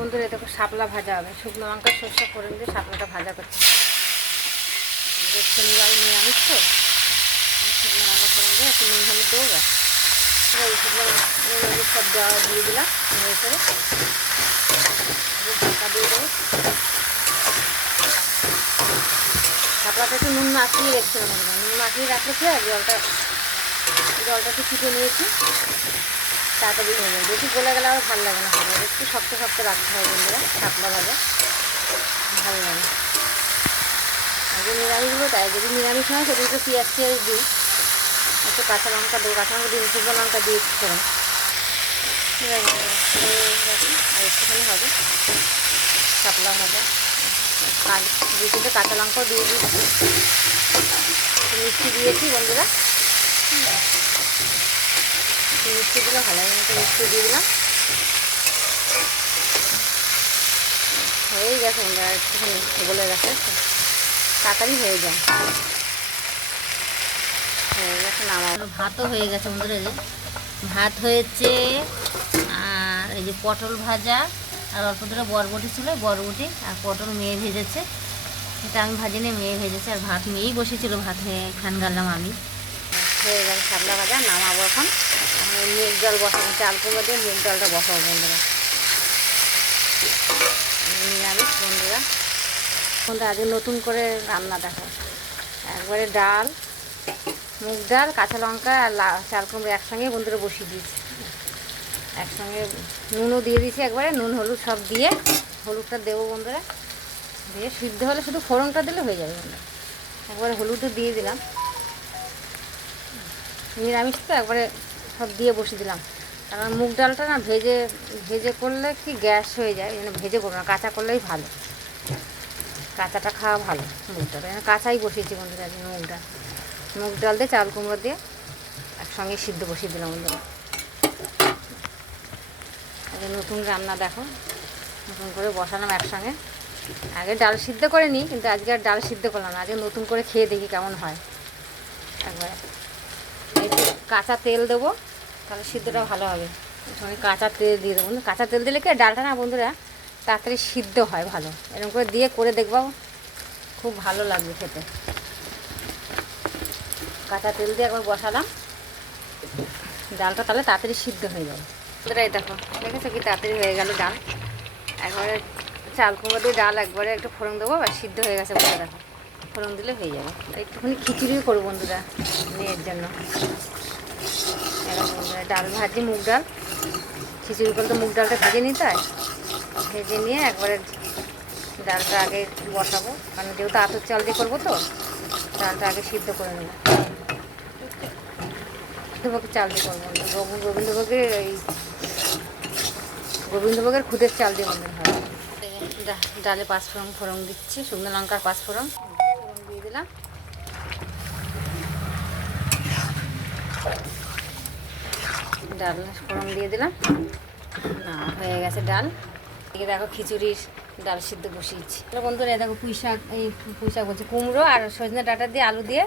বন্ধুরা এটা শাপলা ভাজা হবে, শুকনো লঙ্কা সরষে ফোড়ন দিয়ে শাপলাটা ভাজা করছি। শনিবার নিরামিষ তো, শুকনো লঙ্কা ফোড়ন দিয়ে একটু নুন হলুদ দেবো। ব্যাস শুকনো হলুদ সব দেওয়া দিয়ে দিলাম, নেড়ে করে ঢাকা দিয়ে দেবো। শাপলাটা একটু নুন মাখিয়ে রেখেছিলাম, নুন মাখিয়ে রাখলে কি হয়, জলটা একটু ফুটে নিয়েছি, তাড়াতাড়ি হয়ে যাবে। বেশি গলে গেলে আবার ভালো লাগে না, খাবার একটু শক্ত শক্ত রাখতে হয় বন্ধুরা, শাপলা ভাজা ভালো লাগে। আগে নিরামিষগুলো তাই, যদি নিরামিষ হয় সেটা একটু পেঁয়াজ দিই, একটু কাঁচা লঙ্কা দেবো, কাঁচা লঙ্কা দিয়ে শুকনো লঙ্কা দিয়ে করুন আর একটুখানি হবে শাপলা ভাজা। দুই তিনটে কাঁচা লঙ্কাও দিয়ে দিচ্ছি, মিষ্টি দিয়েছি বন্ধুরা, মিষ্টি দিলে ভালো লাগে, একটু মিষ্টি দিয়ে দিলাম। হয়েই গেছে বন্ধুরা, একটুখানি বলে গেছে, তাড়াতাড়ি হয়ে যায়। হয়ে গেছে নামাবো। ভাতও হয়ে গেছে বন্ধুরা, এই যে ভাত হয়েছে, আর এই যে পটল ভাজা, আর অল্প দুটো বরবটি ছিল, বরবটি আর পটল মেয়ে ভেজেছে, এটা আমি ভাজিনি, মেয়ে ভেজেছে। আর ভাত মেয়েই বসেছিল, ভাত খান গেলাম আমি। হয়ে গেছে শাপলা ভাজা, নামাবো এখন। মুগ ডাল বসাবো, চাল কুমড়ো দিয়ে মুগ ডালটা বসাবো বন্ধুরা, নিরামিষ বন্ধুরা। আজকে নতুন করে রান্না দেখো, একবারে ডাল, মুগ ডাল, কাঁচা লঙ্কা আর চাল কুমড়ো একসঙ্গে বন্ধুরা বসিয়ে দিয়েছি, একসঙ্গে নুনও দিয়ে দিয়েছি, একবারে নুন হলুদ সব দিয়ে, হলুদটা দেবো বন্ধুরা, দিয়ে সিদ্ধ হলে শুধু ফোড়নটা দিলে হয়ে যাবে বন্ধুরা। একবারে হলুদও দিয়ে দিলাম, নিরামিষ তো একবারে সব দিয়ে বসিয়ে দিলাম। কারণ মুগ ডালটা না ভেজে করলে কি গ্যাস হয়ে যায়, এই জন্য ভেজে করবো না, কাঁচা করলেই ভালো, কাঁচাটা খাওয়া ভালো। মুগ ডাল কাঁচাই বসিয়েছি বন্ধুরা, মুগ ডাল দিয়ে চাল কুমড়ো দিয়ে একসঙ্গে সিদ্ধ বসিয়ে দিলাম বন্ধুরা। আগে নতুন রান্না দেখো, নতুন করে বসালাম একসঙ্গে। আগে ডাল সিদ্ধ করে নিই, কিন্তু আজকে আর ডাল সিদ্ধ করলাম না, আজকে নতুন করে খেয়ে দেখি কেমন হয়। একবারে একটু কাঁচা তেল দেবো, তাহলে সিদ্ধটা ভালো হবে। ওখানে কাঁচা তেল দিয়ে দেবো, কাঁচা তেল দিলে কি ডালটা না বন্ধুরা তাড়াতাড়ি সিদ্ধ হয় ভালো। এরকম করে দিয়ে করে দেখবো, খুব ভালো লাগবে খেতে। কাঁচা তেল দিয়ে একবার বসালাম ডালটা, তাহলে তাড়াতাড়ি সিদ্ধ হয়ে যাবে বন্ধুরা। এই দেখো দেখেছো কি তাড়াতাড়ি হয়ে গেল ডাল, একবারে চাল কুমড়ো দিয়ে ডাল একবারে একটু ফোড়ন দেবো, আর সিদ্ধ হয়ে গেছে বন্ধুরা। দেখো ফোড়ন দিলে হয়ে যাবে। একটুখানি খিচুড়িও করবো বন্ধুরা মেয়ের জন্য। এরকম বন্ধুরা ডাল ভাজি, মুগ ডাল খিচুড়ি করলে মুগ ডালটা ভেজে নিতে হয়, ভেজে নিয়ে একবারে ডালটা আগে বসাবো, কারণ যেহেতু আতর চাল দিয়ে করবো তো, ডালটা আগে সিদ্ধ করে নেবো। গোবিন্দভোগের চাল দিয়ে করবো, গোবিন্দভোগের খুদের চাল দিয়ে বন্ধুরা হয়। ডালে পাঁচফোড়ন ফোড়ন দিচ্ছি, শুকনো লঙ্কার পাঁচফোড়ন দিয়ে দিলাম, ডাল ফোড়ন দিয়ে দিলাম, হয়ে গেছে ডাল। এদিকে দেখো খিচুড়ির ডাল সিদ্ধ বসিয়েছি বন্ধুরা। দেখো পুঁই শাক বলছি, কুমড়ো আর সজনে ডাঁটা দিয়ে আলু দিয়ে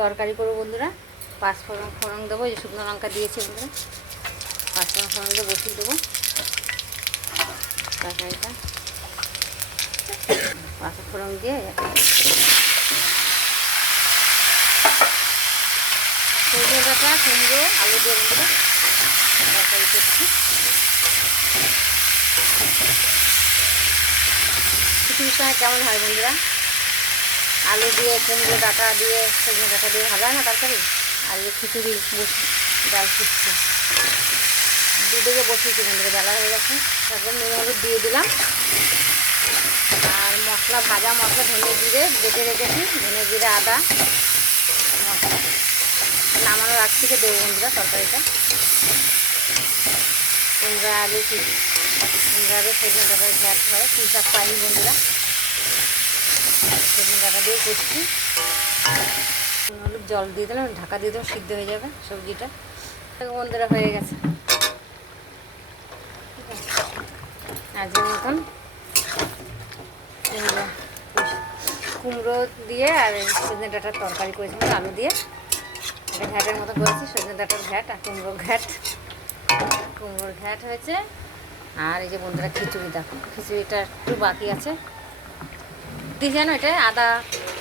তরকারি করবো বন্ধুরা। পাঁচফোড়ন ফোড়ন দেবো, যে শুকনো লঙ্কা দিয়েছি বন্ধুরা, পাঁচফোড়ন ফোড়ন দিয়ে বসিয়ে দেবো তরকারিটা। পাঁচফোড়ন দিয়ে সজনে ডাঁটা কুমড়ো আলু দিয়ে বন্ধুরা তরকারি করছি। খিচুড়ির সঙ্গে কেমন হয় বন্ধুরা, আলু দিয়ে কুমড়ো ডাঁটা দিয়ে সজনে ডাঁটা দিয়ে ভালো হয় না তরকারি। আর এই খিচুড়ি ডাল ফুটছে, দুদিকে বসিয়েছি বন্ধুরা, বেলা হয়ে গেছে। তারপর নুন হলুদ দিয়ে দিলাম, আর মশলা ভাজা মশলা ধনে জিরে বেটে রেখেছি, ধনে জিরে আদা মশলা নামানোর আগ থেকে দেবো বন্ধুরা তরকারিটা। কুমড়া আলু সজনে ডাঁটার ঘ্যাট হয়, পুঁই শাক পাইনি বন্ধুরা, সজনে ডাঁটা দিয়ে করছি। হলুদ জল দিয়ে দিলাম, ঢাকা দিয়ে দিলাম, সিদ্ধ হয়ে যাবে সবজিটা বন্ধুরা। হয়ে গেছে আজকের মতন কুমড়ো দিয়ে আর সজনে ডাঁটার তরকারি করেছি আলু দিয়ে, এটা ঘ্যাটের মতো করেছি, সজনে ডাঁটার ঘ্যাট আর কুমড়োর ঘ্যাট হয়েছে। আর এই যে বন্ধুরা খিচুড়ি দেখো, খিচুড়িটা একটু বাকি আছে। দিয়ে জানো এটা আদা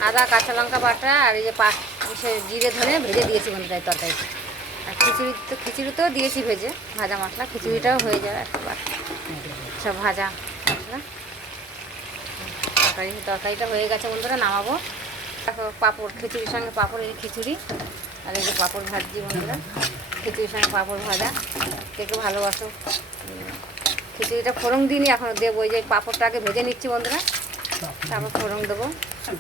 আদা কাঁচা লঙ্কা বাটা আর এই যে জিরে ধরে ভেজে দিয়েছি বন্ধুরা এই তরকারি। আর খিচুড়িতেও দিয়েছি ভেজে ভাজা মশলা, খিচুড়িটাও হয়ে যাবে একবার সব ভাজা মশলা। তরকারিটা হয়ে গেছে বন্ধুরা, নামাবো। দেখো পাঁপড়, খিচুড়ির সঙ্গে পাঁপড়, এই খিচুড়ি আর এই যে পাঁপড় ভাজছি বন্ধুরা, খিচুড়ির সঙ্গে পাঁপড় ভাজা। কে ভালোবাসো। খিচুড়িটা ফোড়ন দিইনি, এখনও দেবো। ওই যে পাঁপড়টাকে ভেজে নিচ্ছি বন্ধুরা, তারপর ফোড়ন দেবো।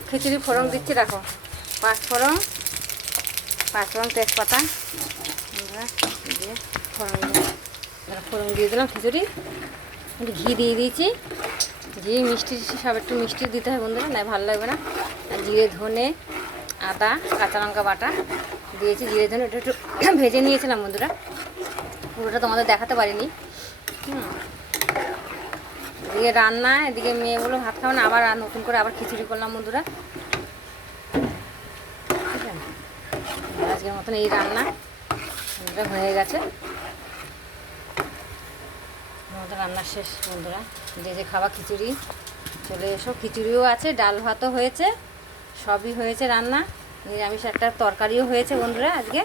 খিচুড়ি ফোড়ন দিচ্ছি দেখো, পাঁচফোড়ন তেজপাতা দিয়ে ফোড়ন দিয়ে দিলাম। খিচুড়ি ঘি দিয়ে দিয়েছি, ঘি মিষ্টি সব একটু মিষ্টি দিতে হয় বন্ধুরা, না ভালো লাগবে না। আর জিরে ধনে আদা কাঁচা লঙ্কা বাটা দিয়েছি, জিরে ধনে এটা একটু ভেজে নিয়েছিলাম বন্ধুরা, পুরোটা তোমাদের দেখাতে পারিনি। এদিকে রান্না, এদিকে মেয়েগুলো ভাত খাবে না, আবার নতুন করে আবার খিচুড়ি করলাম বন্ধুরা। ঠিক আছে, আজকের মতন এই রান্না বন্ধুরা হয়ে গেছে। আমাদের রান্না শেষ বন্ধুরা, যে খাওয়া খিচুড়ি চলে এসো। খিচুড়িও আছে, ডাল ভাতও হয়েছে, সবই হয়েছে রান্না, নিরামিষ একটা তরকারিও হয়েছে বন্ধুরা আজকে।